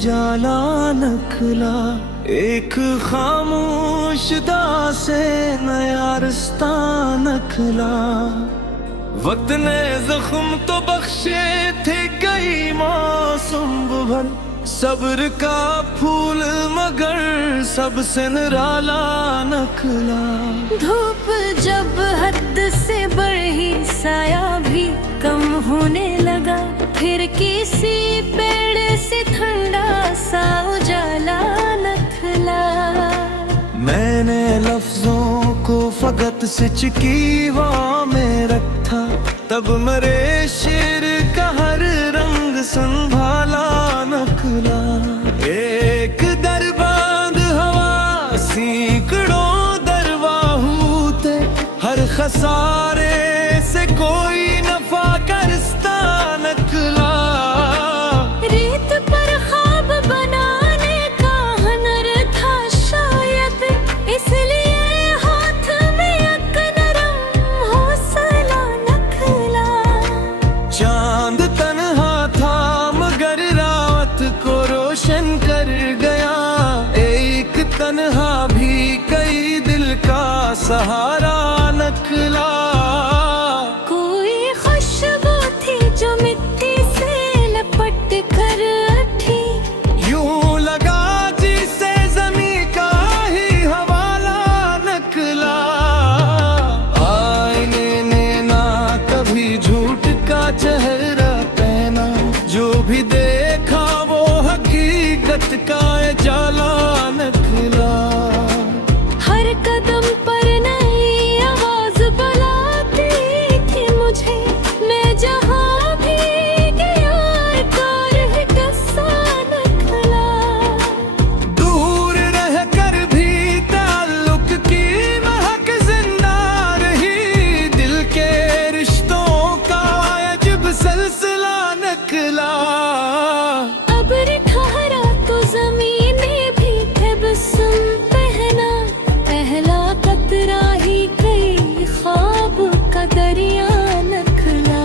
उजाला नखला, एक खामोश दासे नया रास्ता नखला। वक्त ने जख्म तो बख्शे थे कई मौसम भर, सब्र का फूल मगर सबसे निराला नखला। धूप जब हद से बढ़ी, साया भी कम होने लगा, फिर किसी पेड़ से ठंडा सा उजाला नखला। मैंने लफ्जों को फकत सिच की वाह में रखा, तब मरे शेर का हर रंग संभाला नखला। एक दरबाद हवा सैकड़ों दरवाहू थे, हर खसारे से कोई नफा का रिश्ता नखला। रेत पर ख्वाब बनाने का हुनर था शायद, इसलिए हाथ में एक नरम हौसला नखला। चांद तन्हा था मगर रात को रोशन कर गया, एक तन्हा भी कई दिल का सहारा नखला। कोई खुशबू थी जो मिट्टी से लपट कर उठी, यूं लगा जिसे जमी का ही हवाला नखला। आईने ने ना कभी झूठ का चेहरा पहना, जो भी देखा वो हकीकत का जाला नखला। हर कदम पर नई आवाज बुलाती थी मुझे, मैं जहाँ भी गया एक और ही किस्सा नखला। दूर रह कर भी ताल्लुक की महक जिंदा रही, दिल के रिश्तों का अजब सिलसिला नखला। अब्र ठहरा तो ज़मीने भी तबस्सुम पहना, पहला कतरा ही कई ख्वाब का दरिया नखला।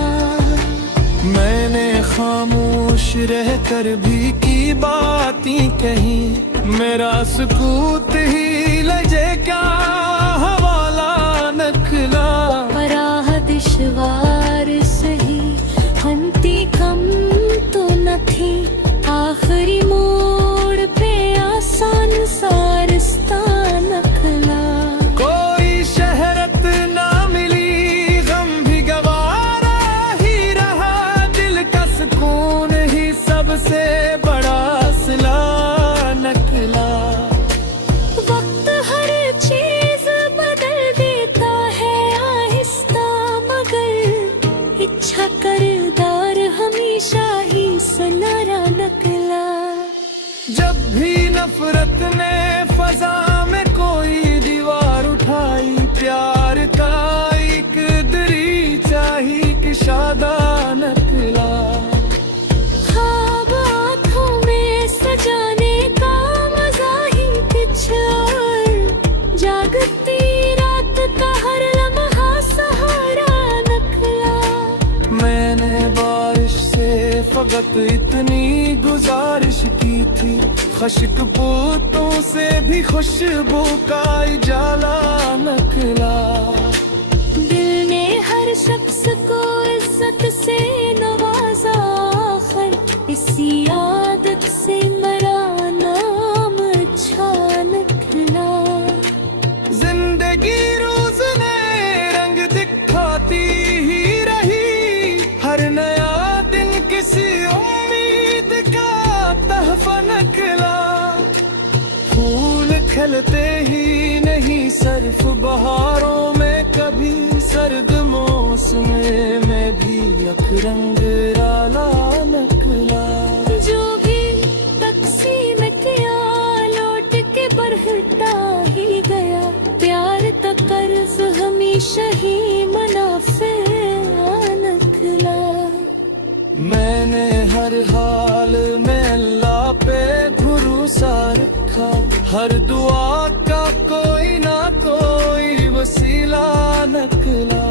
मैंने खामोश रह कर भी की बातें कही, मेरा सुकूत ही लजे क्या हवाला नखला। पराह दिशवार सही, हंती कम तो न थी, आखिरी मोड़ पे आसान सा रास्ता नखला। कोई शहरत ना मिली, गम भी गवारा ही रहा, दिल का सुकून ही सबसे बड़ा सिला नखला। वक्त हर चीज बदल देता है आहिस्ता, मगर इच्छा करदार हमेशा ही सुनहरा नकला। जब भी नफरत ने फजा में कोई दीवार उठाई, प्यार का एक दरीचा ही किशादा नकला। ख्वाब आँखों में सजाने का मजा ही कुछ और, जागती रात का हर लम्हा सहारा नखला। मैंने बारिश से फकत इतनी गुजारिश की थी, खश्क पोतों से भी खुशबू का इजाला नखला। दिल ने हर शख्स को इज्जत से नवाजा, आखिर इसी आदत से मरा नाम अच्छा नखला। जिंदगी रोज नए रंग दिखाती ही रही, हर नया दिन किसी उम्मीद का तहफा नखला। फूल खिलते ही नहीं सिर्फ बहारों में, कभी सर्द मौसम में भी अकरंग राला नखला। जो भी तकसीम किया लौट के बरहता ही गया, प्यार तक कर्ज हमेशा ही मुनाफे नखला। मैंने हर हाल में अल्लाह पे भरोसा रखा, हर दुआ का कोई ना कोई वसीला नखला।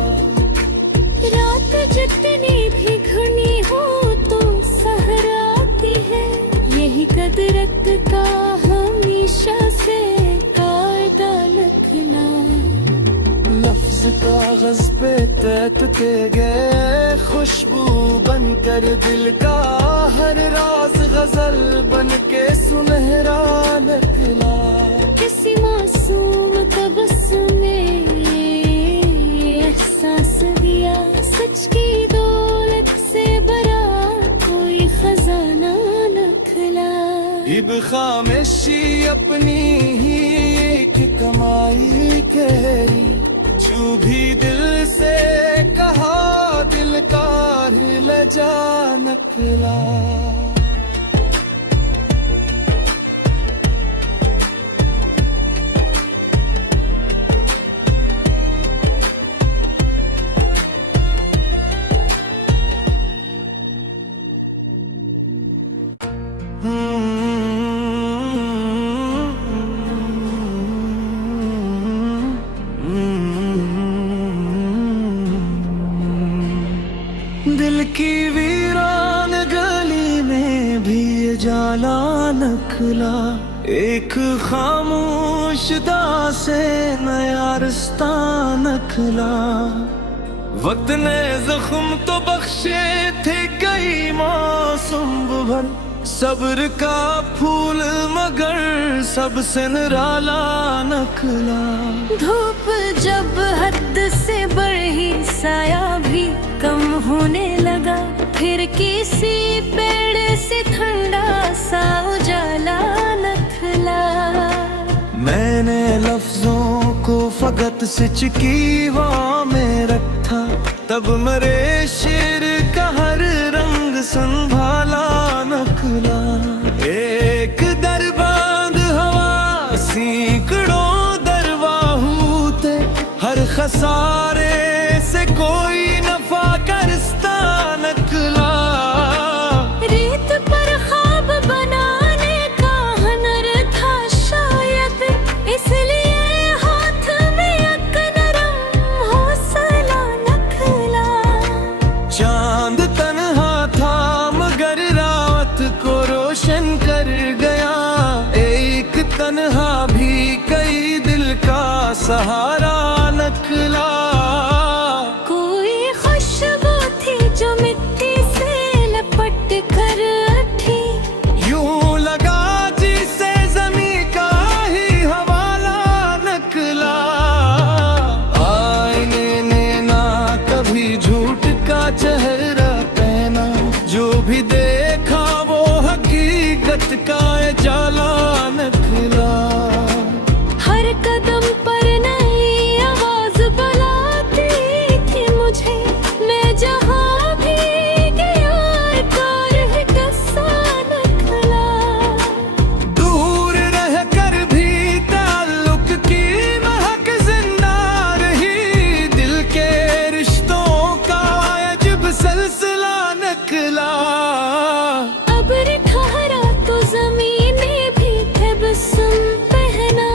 रात जितनी भी घनी हो तो सहराती है, यही कर कदरत का हमेशा से कायदा रखना। लफ्ज कागज पे तैरते गए, खुशबू बनकर दिल का हर राज गजल बन के सुनहरा निकला। किसी मासूम तबस्सुम ने एहसास दिया, सच की दौलत से भरा कोई खजाना न खुला। इब खामोशी अपनी ही एक कमाई गहरी, जो भी दिल से कहा दिल का ले जा नकला। दिल की वीरान गली में भी ये जाला नखला, एक खामोश दासे नया रास्ता नखला। वक्त ने जख्म तो बख्शे थे कई मौसम भर, सब्र का फूल मगर सबसे निराला नखला। धूप जब हद से बढ़ी, साया भी कम होने लगा, फिर किसी पेड़ से ठंडा सा उजाला नखला। मैंने लफ्जों को फकत सिच की वाह में रखा, तब मरे शेर का हर रंग संभाला नखला। एक दरबांद हवा सैकड़ों दरवाहू थे, हर खसारे से कोई नफा का रिश्ता नखला। रेत पर ख्वाब बनाने का हुनर था शायद, इसलिए हाथ में एक नरम हौसला नखला। चांद तन्हा था मगर रात को रोशन कर गया, एक तन्हा भी कई दिल का सहारा नखला। कोई खुशबू थी जो मिट्टी से लपट कर उठी, यूं लगा जिसे जमी का ही हवाला नकला। आईने ने ना कभी झूठ का चेहरा पहना, जो भी देखा वो हकीकत का जाला नकला। हर कदम पर नई आवाज बुलाती थी मुझे, मैं जहाँ भी गया एक और किस्सा नखला। दूर रह कर भी ताल्लुक की महक जिंदा रही, दिल के रिश्तों का अजब सिलसिला नकला। अब्र ठहरा तो ज़मीन ने भी तबस्सुम पहना,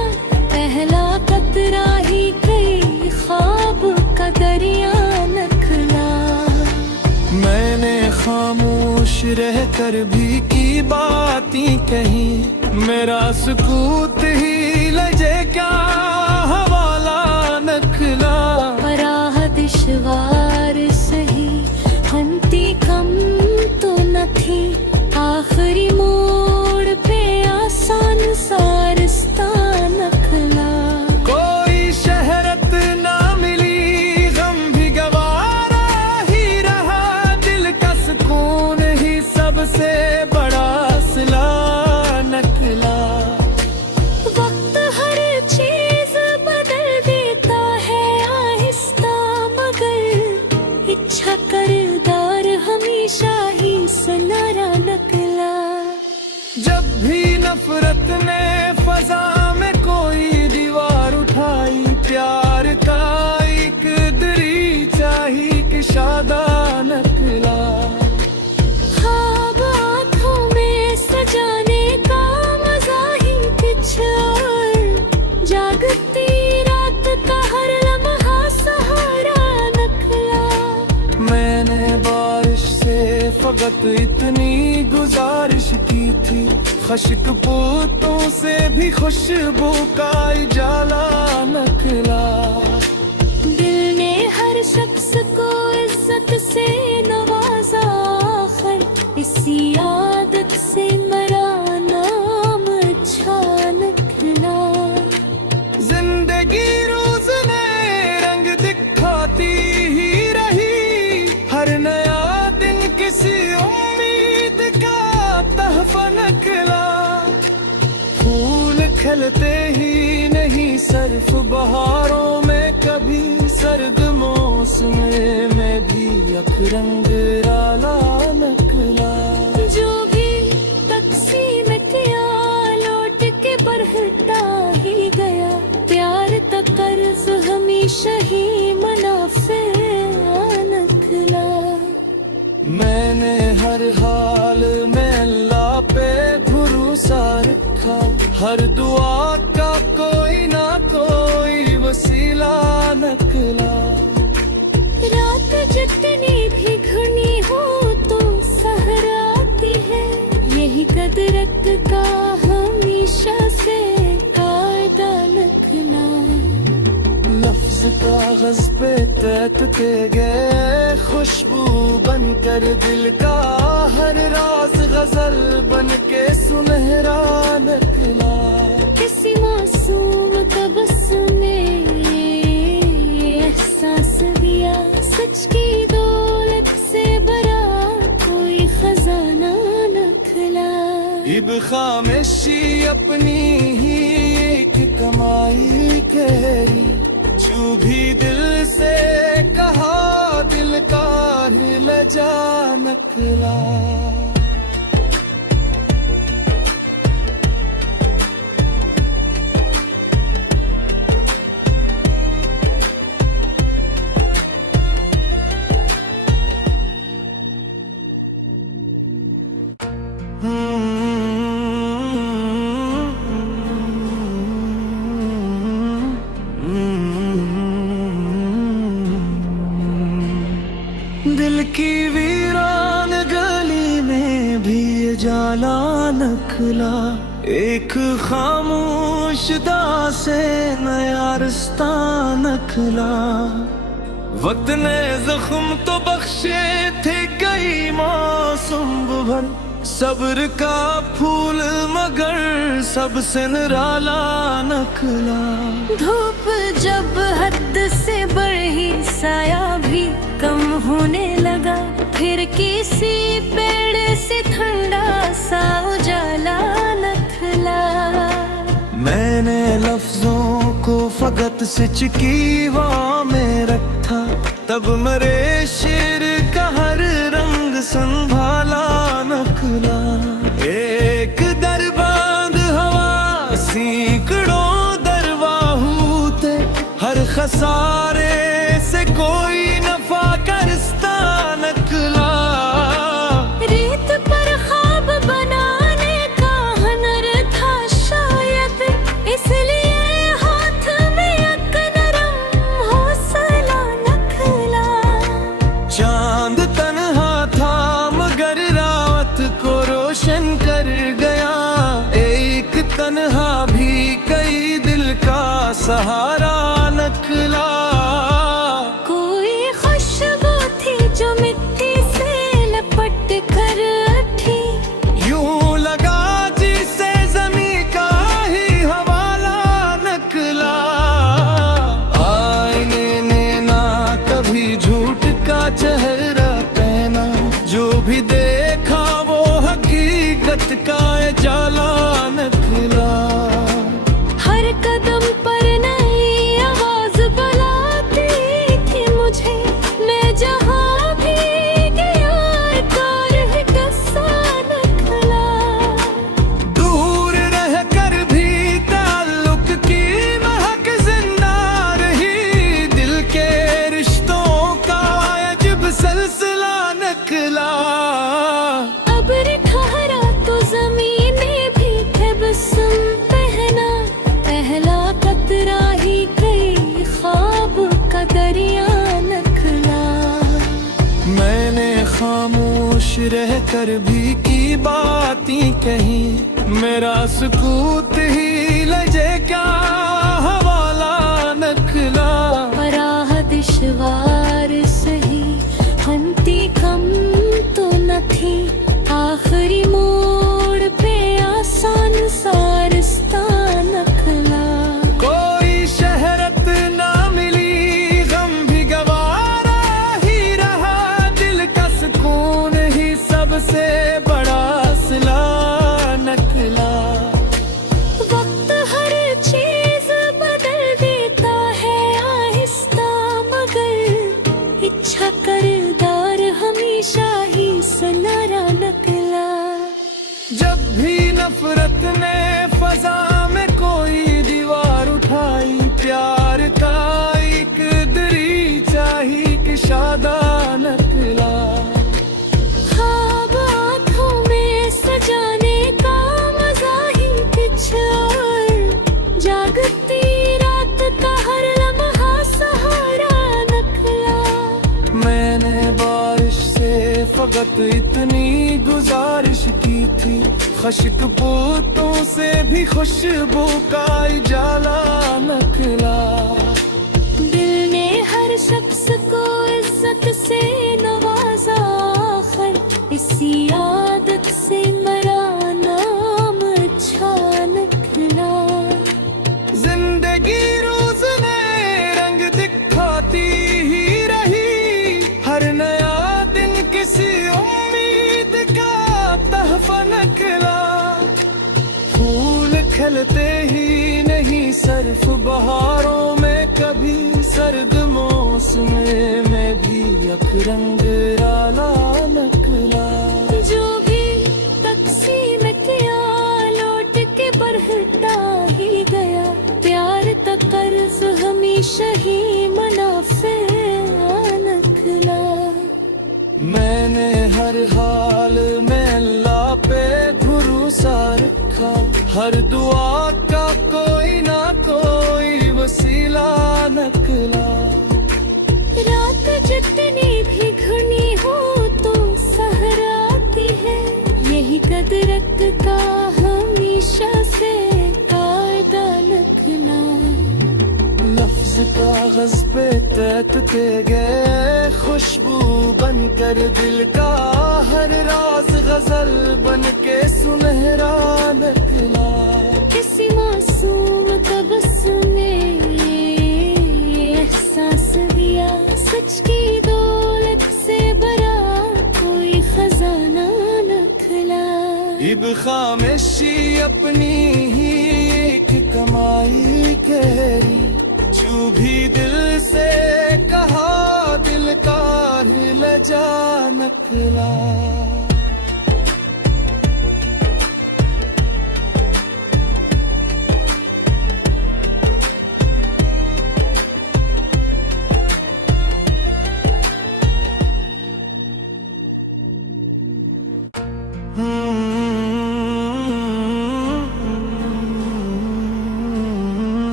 पहला कतरा ही कई ख्वाब का दरिया नखला। मैंने खामोश रह कर भी की बातें कही, मेरा सुकूत ही लजे क्या हवाला नखला। पराह दिशवार सही, हंती कम तो न थी, आखिरी मोड़ पे आसान सा रास्ता नखला। कोई शहरत ना मिली, गम भी गवारा ही रहा, दिल का सुकून ही सबसे बड़ा सिला नकला। वक्त हर चीज बदल देता है आहिस्ता, मगर इच्छा करदार हमेशा ही सनारा नकला। जब भी नफरत ने फजा में कोई दीवार उठाई, प्यार का एक दरीचा ही कि शादा नकला। ख्वाब आँखों में सजाने का मजा ही कुछ और, जागती रात का हर लम्हा सहारा नखला। मैंने बारिश से फकत इतनी गुजारिश की थी, खश्क पोतों से भी खुशबू का उजाला निकला। दिल ने हर शख्स को इज्जत से नवाजा, आखिर इसी आदत से मेरा नाम अच्छा निकला। जिंदगी रोज नए रंग दिखाती ही रही, हर नया दिन किसी उम्मीद का तहफा निकला। फूल खिलते ही नहीं सिर्फ बहारों में, कभी सर्द मौसम में भी अकरंग राला निकला। जो भी तकसीम किया लौट के बढ़ता ही गया, प्यार का कर्ज हमेशा ही मुनाफे निकला। मैंने हर हाल में अल्लाह पे भरोसा रखा, हर दुआ का कोई ना कोई वसीला निकला। रात जितनी भी घनी हो तो सहरा आती है, यही कदरत का हमेशा से कायदा निकला। लफ्ज कागज पे तैरते गए, खुशबू बनकर दिल का हर राज गजल बन के सुनहरा निकला। किसी मासूम तबस्सुम ने एहसास दिया, सच की दौलत से भरा कोई खजाना निकला। इब खामोशी अपनी ही एक कमाई करी, जो भी दिल से कहा दिल का लजा निकला। दिल की वीरान गली में भी उजाला निकला, एक खामोश दासे नया रास्ता निकला। वक्त ने जख्म तो बख्शे थे कई मौसम भर, सब्र का फूल मगर सबसे निराला निकला। धूप जब हद से बढ़ी, साया भी कम होने लगा, फिर किसी पेड़ से ठंडा सा उजाला निकला। मैंने लफ्जों को फकत सिच की वाह में रखा, तब मरे शेर का हर रंग संभाला निकला। एक दरबाद हवा सैकड़ों दरवाहू थे, हर खसारे से कोई नफा का रिश्ता निकला। रेत पर ख्वाब बनाने का हुनर था शायद, इसलिए हाथ में एक नरम हौसला निकला। चांद तन्हा था मगर रात को रोशन कर गया, एक तन्हा भी कई दिल का सहारा निकला। कोई खुशबू थी जो मिट्टी से लपट कर उठी, यूं लगा जिसे जमी का ही हवाला निकला। आईने ने ना कभी झूठ का चेहरा पहना, जो भी देखा वो हकीकत का जाला निकला। हर कदम पर नई आवाज बुलाती थी मुझे, मैं जहाँ भी गया एक और किस्सा निकला। दूर रह कर भी ताल्लुक की महक जिंदा रही, दिल के रिश्तों का अजब सिलसिला निकला। अब्र ठहरा तो ज़मीने भी तबस्सुम पहना, पहला कतरा ही कई ख्वाब का दरिया निकला। मैंने खामोश रह कर भी की बातें कही, मेरा सुकूत ही लजे क्या हवाला नखला पराह दिशवार सही हंती कम तो न थी आखिरी मोड़ पे आसान सारस्ता नखला कोई शहरत ना मिली गम भी गवारा ही रहा दिल का सुकून ही सबसे बड़ा सिला नखला वक्त हर चीज बदल देता है आहिस्ता मगर इच्छा करदार हमेशा ही सनारा नकला जब भी नफरत ने फजा में कोई दीवार उठाई प्यार का एक दरीचा ही किशादा नकला ख्वाब आँखों में सजाने का मजा ही कुछ और जागती रात का हर लम्हा सहारा नकला मैंने बारिश से फकत इतनी गुजारिश की थी खश्क पोतों से भी खुशबू का इजाला नकला दिल ने हर शख्स को इज्जत से नवाजा आखिर इसी आदत से मरा नाम अच्छा नखला जिंदगी रोज नए रंग दिखाती ही रही हर नया दिन किसी उम्मीद का तहफा नकला फूल खिलते ही नहीं सिर्फ बहारों में कभी सर्द मौसम में भी अकरंग आला नकला जो भी तकसीम किया लौट के बरहता ही गया प्यार तक कर्ज हमेशा ही मुनाफे नखला मैंने हर हाल में अल्लाह पे भरोसा रखा हर दुआ का कोई ना कोई वसीला नकला रात जितनी भी घनी हो तो सहराती है यही कदरत का हमेशा से कायदा नखला लफ्ज कागज पे तैरते गए खुशबू बनकर दिल का हर राज गजल बन के सुनहरा नकला किसी मासूम तबस्सुम ने एहसास दिया सच की दौलत से भरा कोई खजाना नखला इब खामोशी अपनी ही एक कमाई कहरी जो भी दिल से कहा दिल का ले जा नकला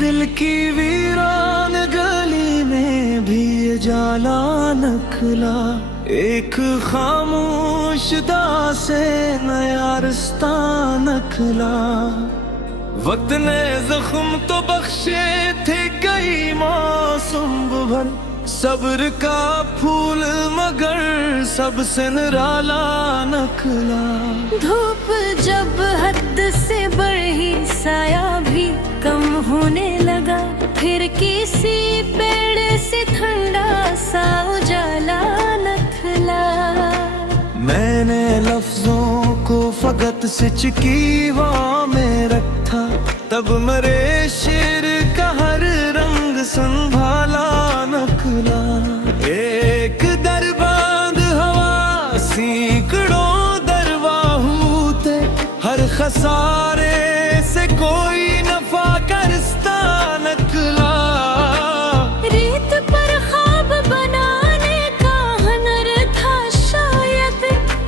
दिल की वीरान गली में भी ये जाला नखला एक खामोश दा से नया रास्ता नखला वक्त ने जख्म तो बख्शे थे कई मौसम भर सब्र का फूल मगर सबसे निराला नखला धूप जब हद से बढ़ी साया भी कम होने लगा फिर किसी पेड़ से ठंडा सा उजाला नखला मैंने लफ्जों को फकत सिच की वाह में रखा तब मरे शेर का हर रंग संभाला नखला एक दरबाद हवा सैकड़ों दरवाहू थे हर खसारे से कोई नफा का रिश्ता नकला रेत पर ख्वाब बनाने का हुनर था शायद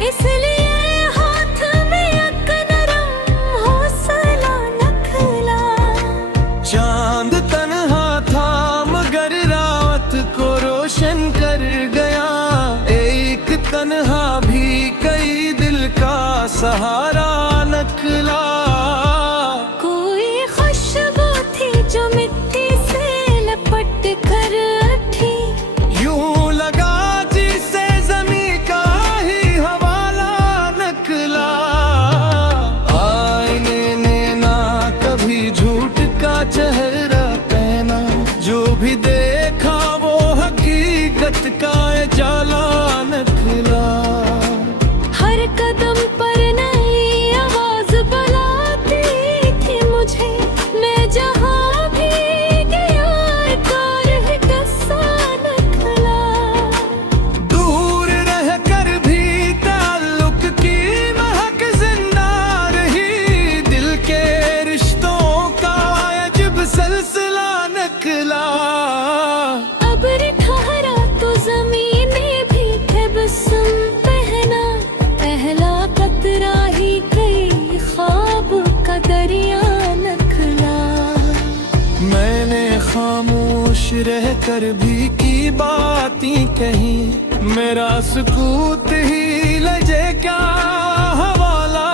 इसलिए हाथ में एक नरम हौसला नखला चांद तन्हा था मगर रात को रोशन कर गया एक तन्हा भी कई दिल का सहारा निकला। कोई खुशबू थी जो मिट्टी से लपट कर उठी, यूं लगा जिसे जमी का ही हवाला निकला। आईने ने ना कभी झूठ का चेहरा पहना, जो भी देखा वो हकीकत का जाला निकला। हर कदम पर नई आवाज बुलाती थी मुझे, मैं जहाँ भी गया एक और ही किस्सा निकला। दूर रह कर भी ताल्लुक की महक जिंदा रही, दिल के रिश्तों का अजब सिलसिला निकला। अब्र ठहरा तो ज़मीने भी तबस्सुम पहना, पहला कतरा ही कई ख्वाब का दरिया निकला। मैंने खामोश रह कर भी की बातें कही, मेरा सुकूत ही लजे क्या हवाला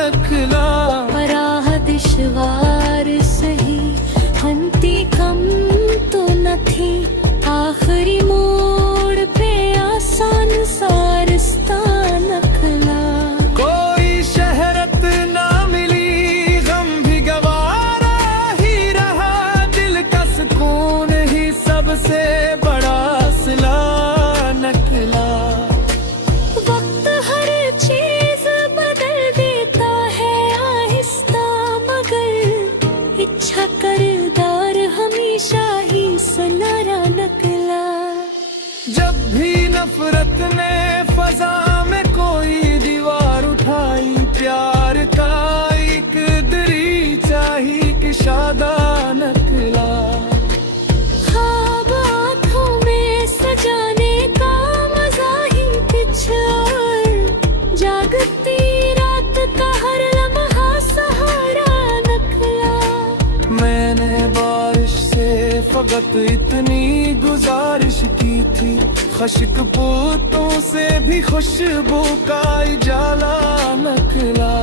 निकला। पराह दिशवार सही हमती कम तो न थी, आखिरी मोड़ पे आसान सा रास्ता निकला। कोई शहरत ना मिली, गम भी गवारा ही रहा, दिल का सुकून ही सबसे बड़ा सिला निकला। वक्त हर चीज बदल देता है आहिस्ता, मगर इच्छा करदार हमेशा ही सुनहरा निकला। जब भी नफरत ने फजा में कोई दीवार उठाई, प्यार का एक दरीचा ही किशादा निकला। ख्वाब आँखों में सजाने का मजा ही कुछ और, जागती रात का हर लम्हा सहारा निकला। मैंने बारिश से फकत इतनी गुजारिश की थी, खश्क पोतों से भी खुशबू का जाला निकला।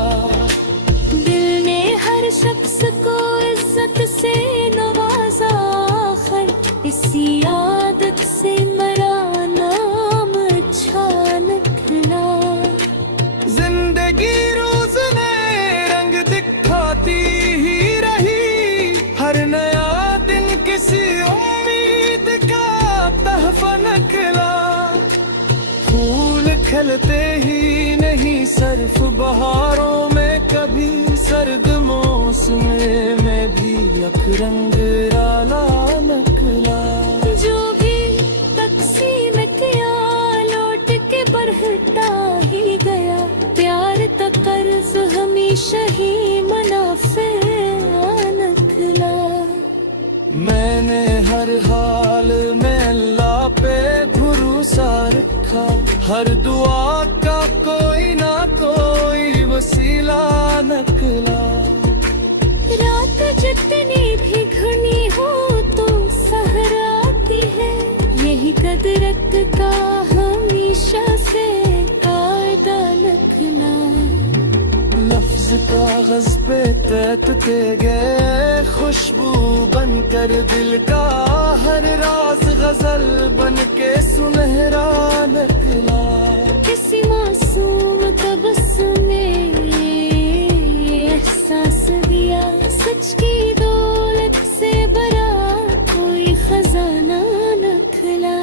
दिल ने हर शख्स को इज्जत से नवाजा, आखिर इसी आदत से मेरा नाम अच्छा निकला। जिंदगी रोज नए रंग दिखाती ही रही, हर नया दिन किसी उम्मीद का तहफा निकला। फूल खिलते ही नहीं सिर्फ बहारों में, कभी सर्द मौसम में भी अकरंग राला निकला। जो भी तकसीम किया लौट के बढ़ता ही गया, प्यार का कर्ज हमेशा ही मुनाफे निकला। मैंने हर हाल में अल्लाह पे भरोसा रखा, हर दुआ का कोई ना कोई वसीला निकला। रात जितनी भी घनी हो तो सहराती है, यही कदरत का हमेशा से कायदा निकला। लफ्ज कागज पे तैरते गए, खुशबू बनकर दिल का हर राज गजल बन के सुनहरा निकला। किसी मासूम तबस्सुम ने एहसास दिया, सच की दौलत से बड़ा कोई खजाना निकला।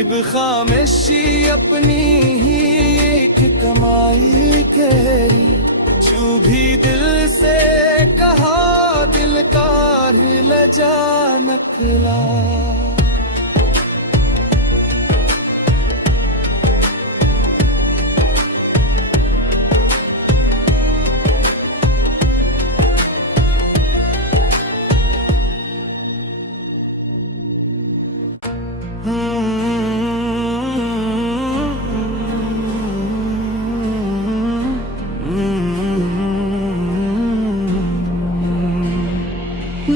इब खामोशी अपनी ही एक कमाई करी, जो भी दिल से कहा दिल का ले जा निकला।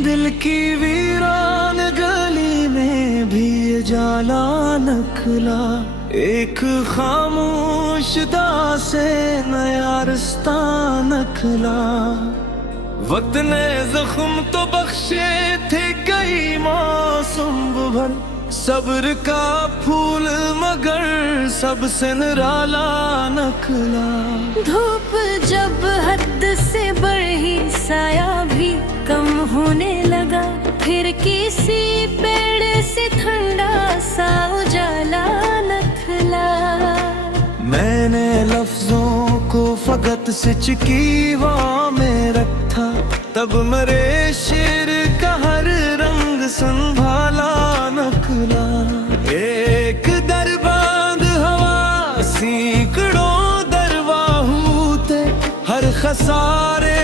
दिल की वीरान गली में भी ये जाला नखला, एक खामोश से नया रिश्ता नखला। वक्त ने जख्म तो बख्शे थे कई मौसम भर, सब्र का फूल मगर सबसे निराला नखला। धूप जब हद से बढ़ी साया भी कम होने लगा, फिर किसी पेड़ से ठंडा सा उजाला नखला। मैंने लफ्जों को फकत सिच की वाह में रखा, तब मेरे शेर का हर रंग संभाला नखला। एक दरबांद हवा सैकड़ों दरवाहू थे, हर खसारे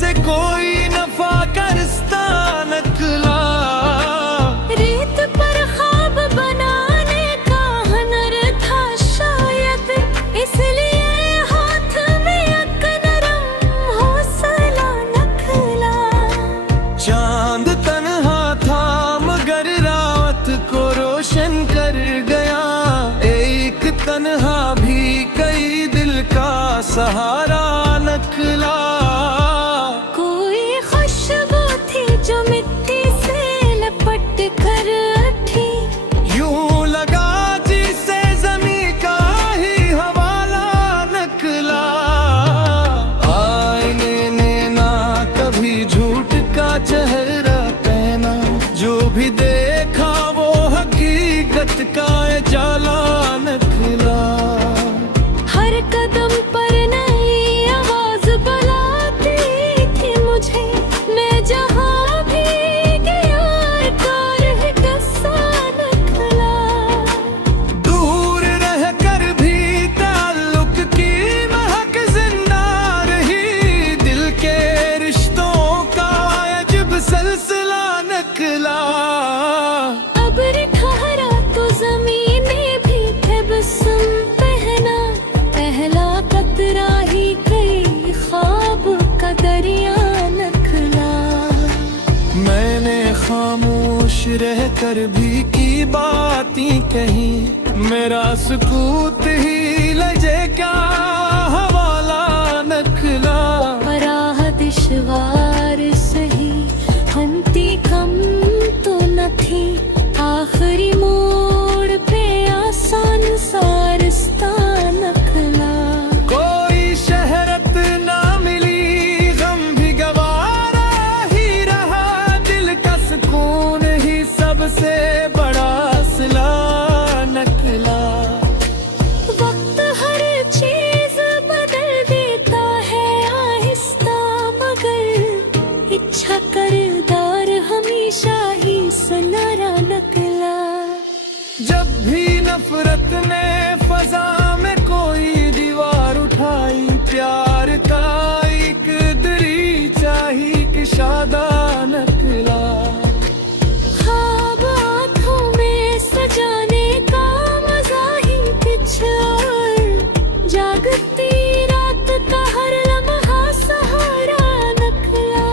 से कोई नफा का रिश्ता नखला। रेत पर ख्वाब बनाने का हुनर था शायद, इसलिए हाथ में एक नरम हौसला नखला। चांद तन्हा था मगर रात को रोशन कर गया, एक तन्हा भी कई दिल का सहारा नखला। कोई खुशबू थी जो मिट्टी से लपट कर उठी, यूं लगा जिसे जमी का ही हवाला नकला। आईने ने ना कभी झूठ का चेहरा पहना, जो भी देखा वो हकीकत का जाला नकला। हर कदम पर नई आवाज बुलाती थी मुझे, मैं जहाँ भी गया एक किस्सा नखला। दूर रह कर भी ताल्लुक की महक जिंदा रही, दिल के रिश्तों का अजब सिलसिला नकला। अब्र ठहरा तो ज़मीन ने भी तबस्सुम पहना, पहला कतरा ही कई ख्वाब का दरिया नखला। मैंने खामोश रह कर भी की बातें कही, मेरा सुकूत ही लजे क्या हवाला नखला। पराह दिशवार सही हंती कम तो न थी, आखिरी मोड़ पे आसान सा रिश्ता नखला। कोई शहरत ना मिली गम भी गवारा ही रहा, दिल का सुकून ही सबसे बड़ा सिला नकला। वक्त हर चीज बदल देता है आहिस्ता, मगर इच्छा करदार हमेशा ही सुनहरा नकला। जब भी नफरत ने फजा में कोई दीवार उठाई, प्यार का एक दरीचा ही किशादा नकला। ख्वाब आँखों में सजाने का मजा ही कुछ और, जागती रात का हर लम्हा सहारा नखला।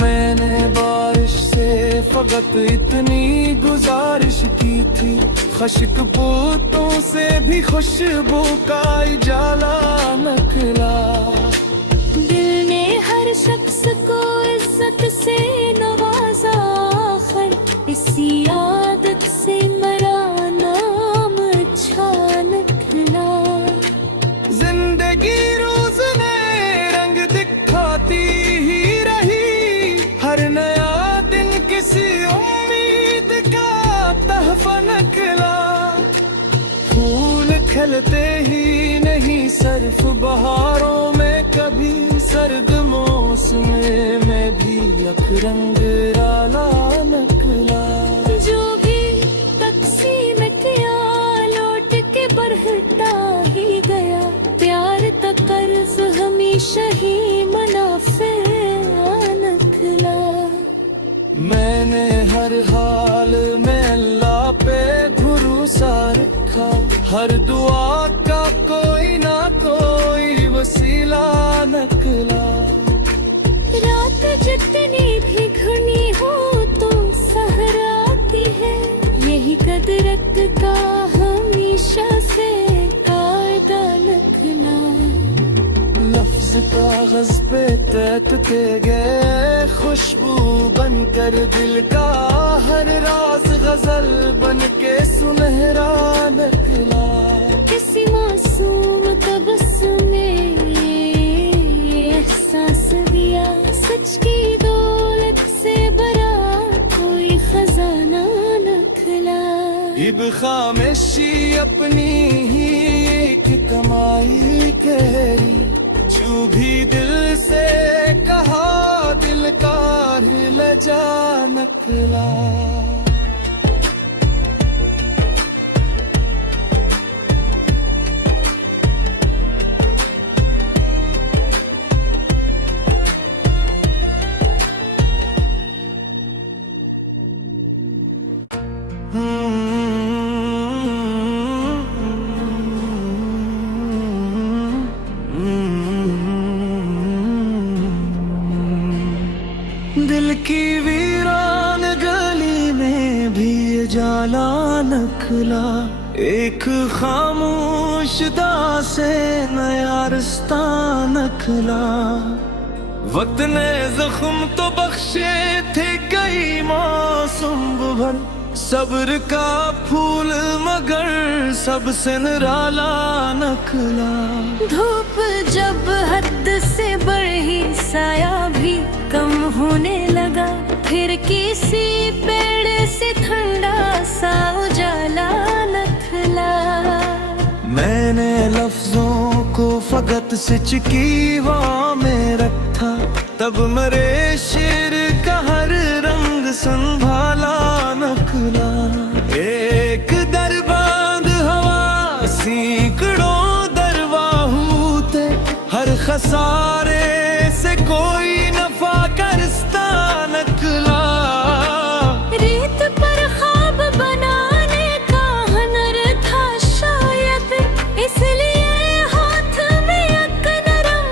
मैंने बारिश से फकत इतनी गुजारिश की थी, खश्क पोतों से भी खुशबू का इजाला नखला। दिल ने हर शख्स को इज्जत से नवाजा, आखिर इसी आदत से मरा नाम अच्छा नखला। जिंदगी रोज नए रंग दिखाती ही रही, हर नया दिन किसी उम्मीद का तहफा नकला। फूल खिलते ही नहीं सिर्फ बहारों में, कभी सर्द मौसम में भी अकरंग राला नकला। जो भी तकसीम किया लौट के बढ़ता ही गया, प्यार का कर्ज हमेशा ही मुनाफे नखला। मैंने हर हाल में अल्लाह पे भरोसा रखा, हर दुआ का कोई ना कोई वसीला नकला। रात जितनी भी घनी हो तो कागज पे तैरते गए खुशबू बनकर दिल का हर राज गजल बन के सुनहरा निकला। किसी मासूम तबस्सुम ने एहसास दिया, सच की दौलत से भरा कोई खजाना निकला। इब खामोशी अपनी ही एक कमाई करी, जो भी दिल से कहा दिल का ले जा नकला। दिल की वीरान गली में भी जाला नखला, एक खामोश दासे नया रास्ता नखला। वक्त ने जख्म तो बख्शे थे कई मौसम भर, सब्र का फूल मगर सबसे निराला नखला। धूप जब हद से बढ़ी, साया भी कम होने लगा, फिर किसी पेड़ से ठंडा सा उजाला निकला। मैंने लफ्जों को फकत सिच की वाह में रखा, तब मेरे शेर का हर रंग संभाला नकला। एक दरबाद हवा सैकड़ों दरवाहू थे, हर खसारे से कोई नफा का रिश्ता नकला। रेत पर ख्वाब बनाने का हुनर था शायद, इसलिए हाथ में एक नरम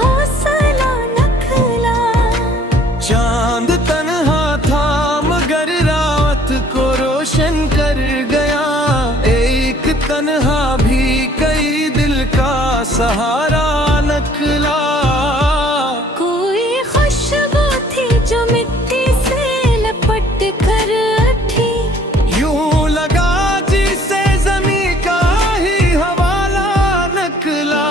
हौसला नकला। चांद तन्हा था मगर रात को रोशन कर गया, एक तन्हा भी कई दिल का सहारा नकला। कोई खुशबू थी जो मिट्टी से लपट कर उठी, यूं लगा जिसे जमी का ही हवाला नकला।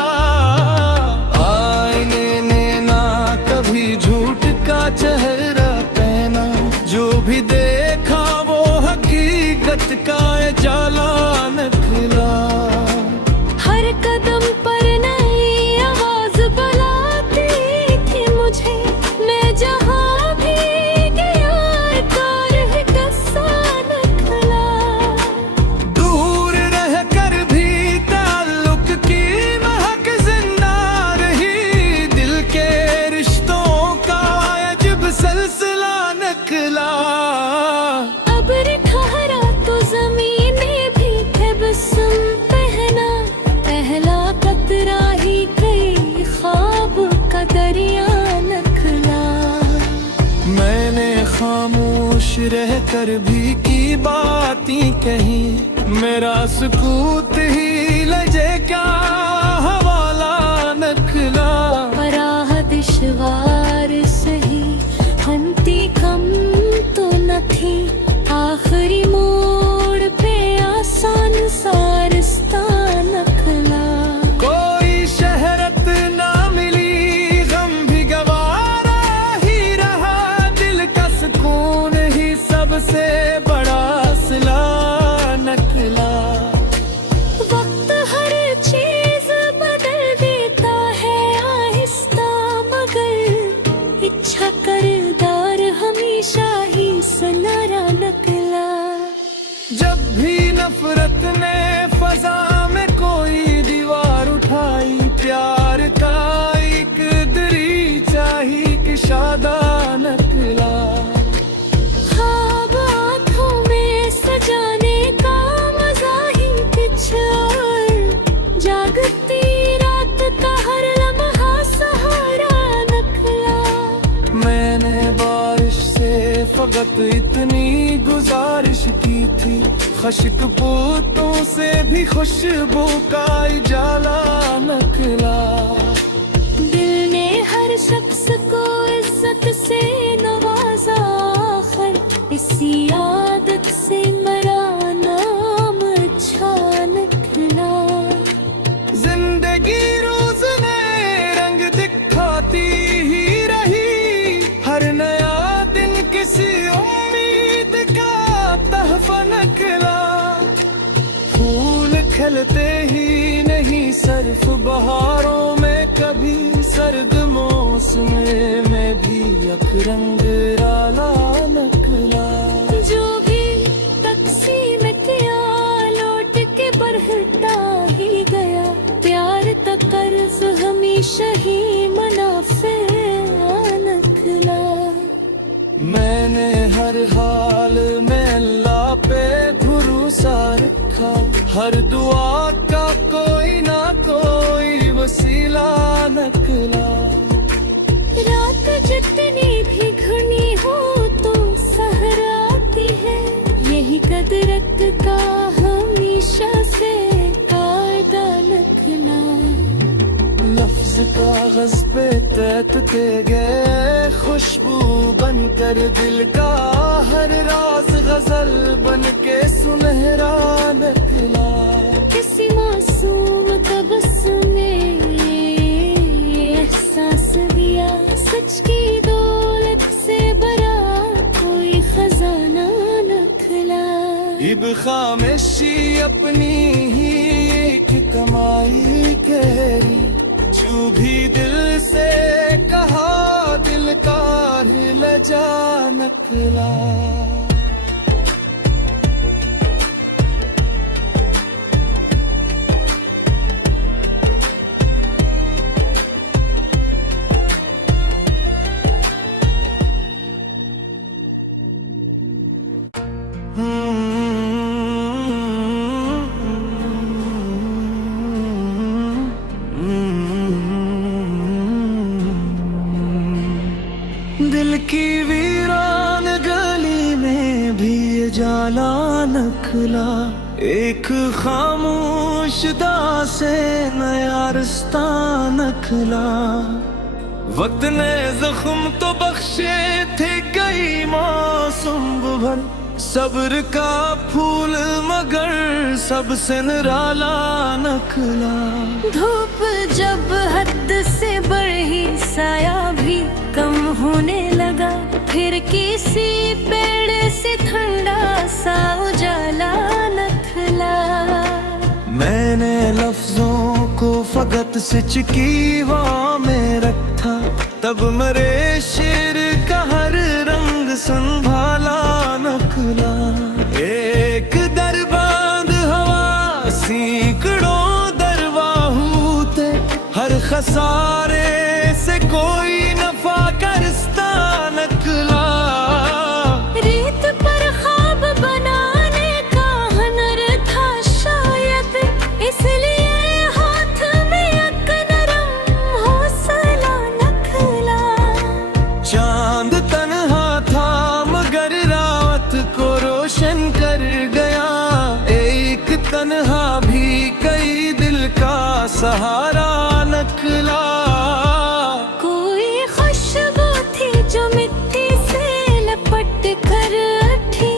आईने ने ना कभी झूठ का चेहरा पहना, जो भी देखा वो हकीकत का जाला नकला। हर कदम पर नई आवाज बुलाती थी मुझे, मैं जहाँ भी गया एक और ही किस्सा निकला। दूर रह कर भी ताल्लुक की महक जिंदा रही, दिल के रिश्तों का अजब सिलसिला नकला। अब्र ठहरा तो जमीन में भी तबस्सुम पहना, पहला कतरा ही कई ख्वाब का दरिया नकला। मैंने खामोश रह कर भी की बातें कही, मेरा सुकूत ही लजे क्या हवाला नकला। पराह दिशवार सही, हंती कम तो न थी, आखिरी मोड़ पे आसान सा रास्ता नकला। कोई शहरत ना मिली, गम भी गवारा ही रहा, दिल का सुकून ही सबसे बड़ा सिला नकला। वक्त हर चीज बदल देता है आहिस्ता, मगर इच्छा करदार हमेशा ही सुनहरा नकला। जब भी नफरत ने फजा में कोई दीवार उठाई, प्यार का एक दरीचा ही किशादा नकला। ख्वाब आँखों में सजाने का मजा ही कुछ और, जागती रात का हर लम्हा सहारा नकला। मैंने बारिश से फकत इतनी गुजारिश की थी, खश्क पोतों से भी खुशबू का जाला नकला। दिल ढलते ही नहीं, सर्फ बहारों में कभी सर्द मौसम में भी अखरंग राला नखला। जो भी तकसीम किया लौट के बढ़ता ही गया, प्यार तक कर्ज हमेशा ही मुनाफे नखला। मैंने हर हाल में अल्लाह पे भरोसा रखा, हर दुआ का कोई ना कोई वसीला नकला। रात जितनी भी घनी हो तो सहरा आती है, यही कदरत का हमेशा से कायदा नखला। लफ्ज कागज पे तैरते गए, खुशबू बनकर दिल का हर राज गजल बन के सुनहरा नकला। किसी मासूम तबस्सुम ने एहसास दिया, सच की दौलत से बरा कोई खजाना नखला। इब खामोशी अपनी ही एक कमाई गहरी, जो भी दिल से कहा दिल का लजा नकला। दिल की वीरान गली में भी ये जाला नखला, एक खामोश दासे नया रास्ता नखला। वक्त ने जख्म तो बख्शे थे कई मौसम भर, सब्र का फूल मगर सबसे निराला नखला। धूप जब हद से बढ़ी साया भी कम होने लगा, फिर किसी पेड़ से ठंडा सा उजाला नखला। मैंने लफ्जों को फकत सिच की वाह में रखा, तब मरे शेर का हर रंग संभाला नखला। एक दरबाद हवा सैकड़ों दरवाहू थे, हर खसारे से कोई नफा का रिश्ता नखला। रेत पर ख्वाब बनाने का हुनर था शायद, इसलिए हाथ में एक नरम हौसला नखला। चांद तन्हा था मगर रात को रोशन कर गया, एक तन्हा भी कई दिल का सहारा नखला। कोई खुशबू थी जो मिट्टी से लपट कर उठी,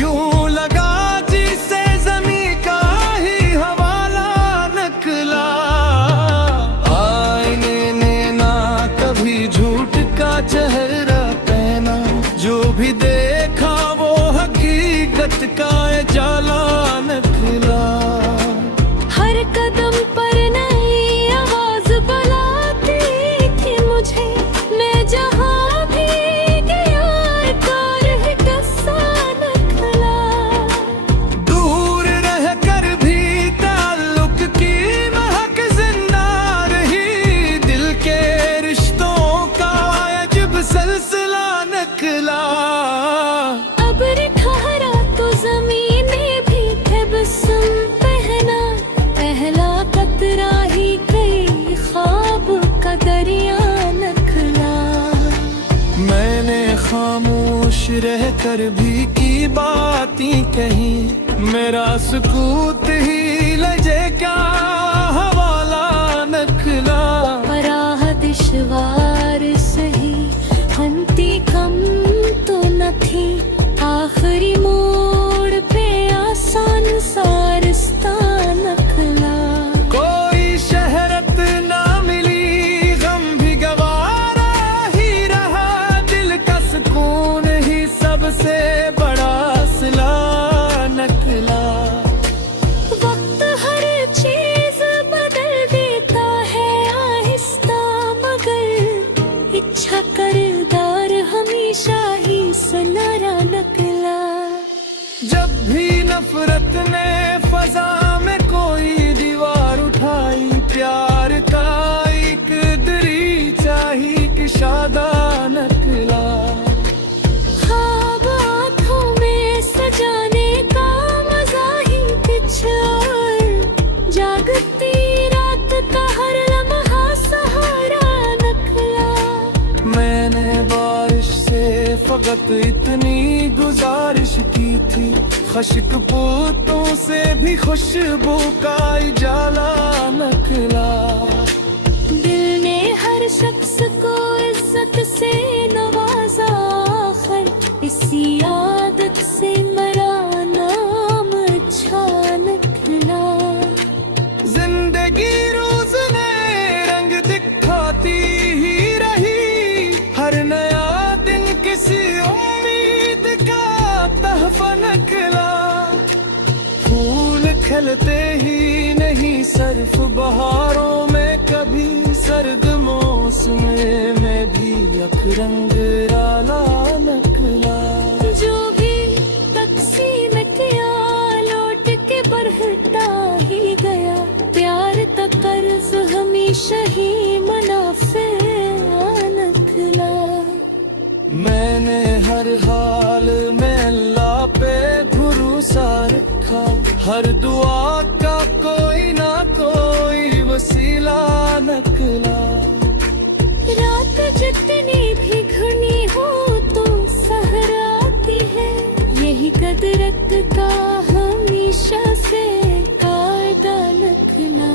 यूं लगा जिसे जमी का ही हवाला नकला। आईने ने ना कभी झूठ का चेहरा पहना, जो भी देखा वो हकीकत का जाला नकला। हर कदम पर नई आवाज बुलाती थी मुझे, मैं जहाँ भी गया एक और ही किस्सा नखला। दूर रह कर भी ताल्लुक की महक जिंदा रही, दिल के रिश्तों का अजब सिलसिला नकला। अब्र ठहरा तो ज़मीने भी तबस्सुम पहना, पहला कतरा ही कई ख्वाब का दरिया नखला। मैंने खामोश रह कर भी की बातें कही, मेरा सुकूत ही लजे क्या हवाला नखला। पराह दिशवार सही हंती कम तो न थी, आखिरी मोड़ पे आसान सा रास्ता नखला। कोई शहरत ना मिली, गम भी गवारा ही रहा, दिल का सुकून ही सबसे बड़ा सिला नकला। वक्त हर प्यार का एक दरीचा ही कि शादा नकला। ख्वाब आँखों में सजाने का मजा ही कुछ और, जागती रात का हर लम्हा सहारा नकला। मैंने बारिश से फकत इतनी गुजारिश की थी, खश्क पोतों से भी खुशबू का इजाला नकला। दिल ने हर शख्स को इज्जत से नवाजा, आखिर इसी आदत से मेरा नाम अच्छा निकला। जिंदगी रोज नए रंग दिखाती ही रही, हर नया दिन किसी उम्मीद का तहफा निकला। फूल खिलते ही नहीं सिर्फ बहारों में, कभी सर्द मौसम में भी अकरंग राला नकला। जो भी तकसीम किया लौट के बरहटा ही गया, प्यार का कर्ज हमेशा ही मुनाफे निकला। मैंने हर हाल में अल्लाह पे भरोसा रखा, हर दुआ का कोई ना कोई वसीला नकला। रात जितनी भी घनी हो तो सहरा आती है, यही कदरत का हमेशा से कायदा नकला।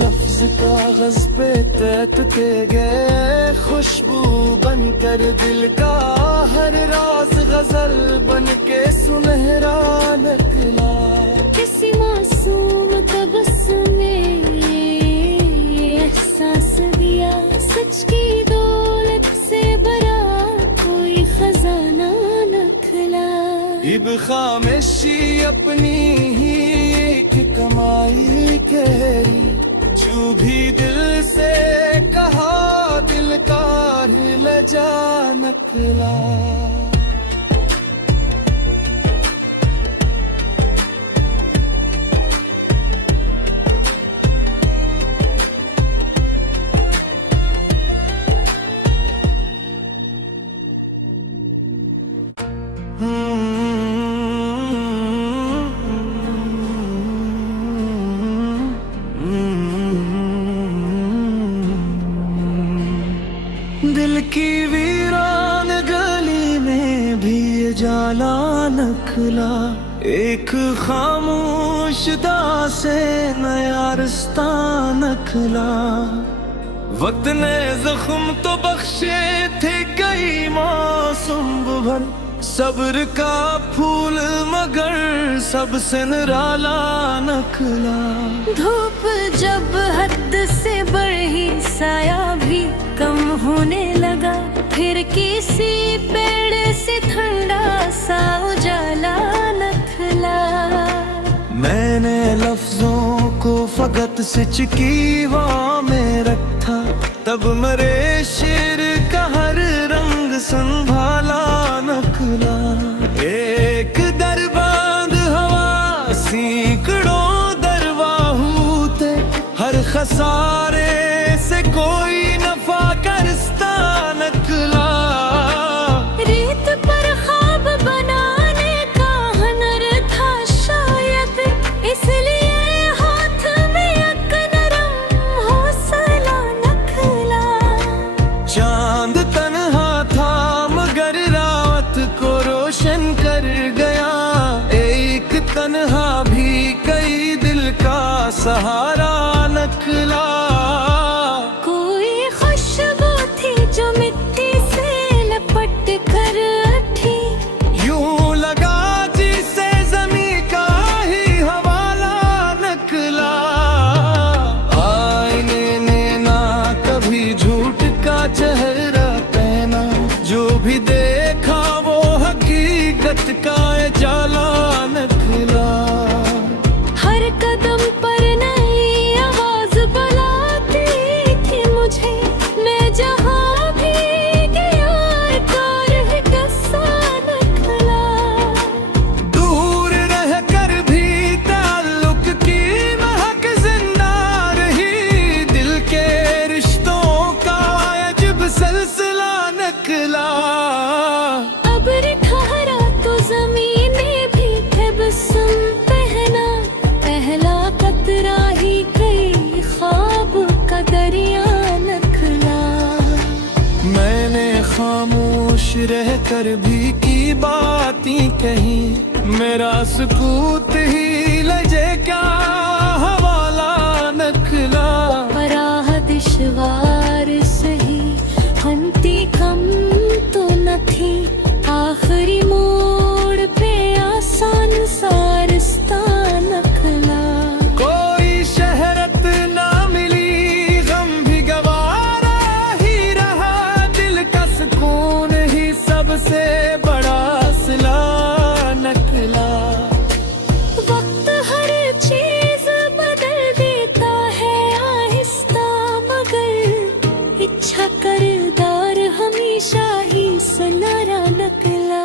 लफ्ज कागज पे तैरते गए, खुशबू बनकर दिल का हर राज गजल बन के सुनहरा नकला। किसी मासूम तबस्सुम ने एहसास दिया, सच की दौलत से भरा कोई खजाना नखला। इब खामोशी अपनी ही एक कमाई करी, जो भी दिल से कहा दिल का ले जा नकला। दिल की वीरान गली में भी जाला नखला, एक खामोश दासे नया रास्ता नखला। वक्त ने जख्म तो बख्शे थे कई मौसम भर, सब्र का फूल मगर सबसे निराला नखला। धूप जब हद से बढ़ी, साया भी कम होने लगा, फिर किसी पेड़ से ठंडा सा उजाला नखला। मैंने लफ्जों को फकत सिच की वाह में रखा, तब मरे शेर का हर रंग संभाला नखला। एक दरबाद हवा सैकड़ों दरवाहू थे, हर खसारे से कोई नफा का रिश्ता नकला। रेत पर ख्वाब बनाने का हुनर था शायद, इसलिए हाथ में एक नरम हौसला नखला। चांद तन्हा था मगर रात को रोशन कर गया, एक तन्हा भी कई दिल का सहारा नखला। कोई खुशबू थी जो मिट्टी से लपट कर उठी, यूं लगा जिसे जमी का ही हवाला नकला। आईने ने ना कभी झूठ का चेहरा पहना, जो भी देखा वो हकीकत का जाला नकला। हर कदम पर नई आवाज बुला रह कर भी की बातें कही, मेरा सुकूत ही लजे क्या हवाला नखला। पराह दिशवार सही हंती कम तो न थी, आखिरी मोड़ पे आसान सारस्ता नखला। कोई शहरत ना मिली, गम भी गवारा ही रहा, दिल का सुकून ही सबसे बड़ा सिला नकला। वक्त हर चीज बदल देता है आहिस्ता, मगर इच्छा करदार हमेशा ही सनारा नकला।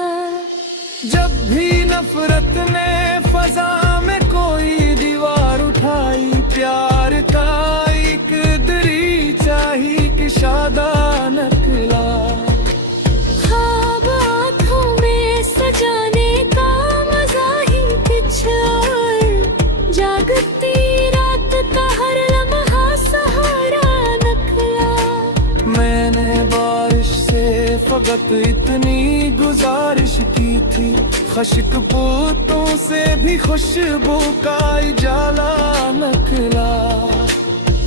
जब भी नफरत ने फजा में कोई दीवार उठाई, प्यार का एक दरीचा ही किशादा नकला। ख्वाब आँखों में सजाने का मजा ही कुछ और, जागती रात का हर लम्हा सहारा नकला। मैंने बारिश से फकत इतनी गुजारिश की थी, खश्क पोतों से भी खुशबू का इजाला नकला।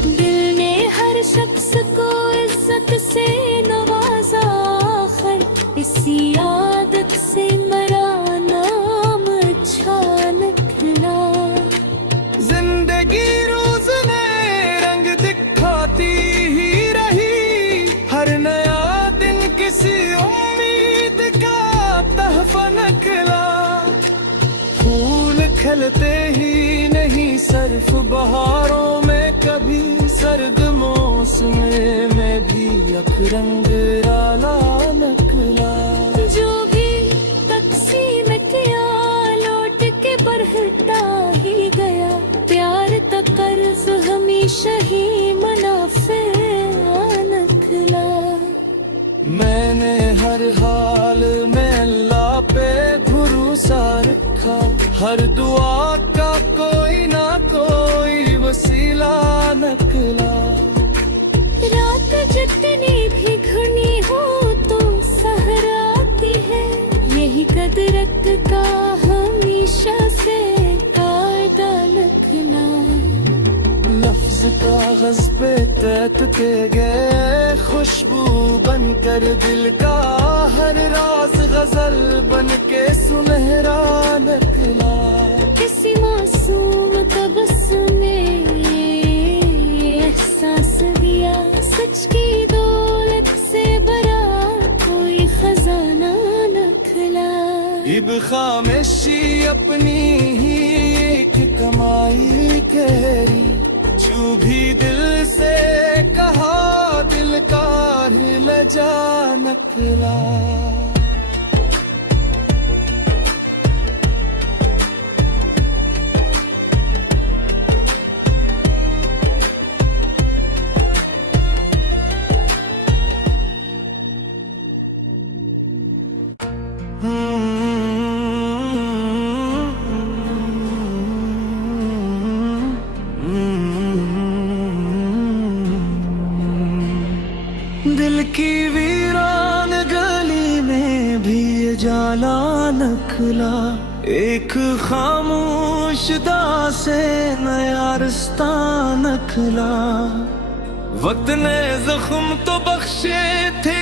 दिल ने हर शख्स को इज्जत से नवाजा, आखिर इसी आदत से मरा नाम अच्छा नकला। जिंदगी रोज नए रंग दिखाती ही रही, हर नया दिन किसी उम्मीद का तहफा नकला। फूल खिलते ही नहीं सिर्फ बहारों में, कभी सर्द मौसम में भी अखरंग राला नकला। जो भी तकसीम किया लौट के बरहता ही गया, प्यार तक कर्ज हमेशा ही मुनाफे नकला। मैंने हर हाल में अल्लाह पे भरोसा रखा, हर दुआ का कोई ना कोई वसीला नकला। रात जितनी भी घनी हो तो सहरा आती है, यही कदरत का हमेशा से कायदा नकला। लफ्ज कागज पे तैरते गए, खुशबू बनकर दिल का हर राज गजल बन के सुनहरा नकला। किसी मासूम तबस्सुम ने एहसास दिया, सच की दौलत से भरा कोई खजाना नखला। इब खामोशी अपनी ही एक कमाई गहरी, जो भी दिल से कहा दिल का लजा नकला। दिल की वीरान गली में भी ये जाला नखला, एक खामोश दां से नया रास्ता नखला। वक्त ने जख्म तो बख्शे थे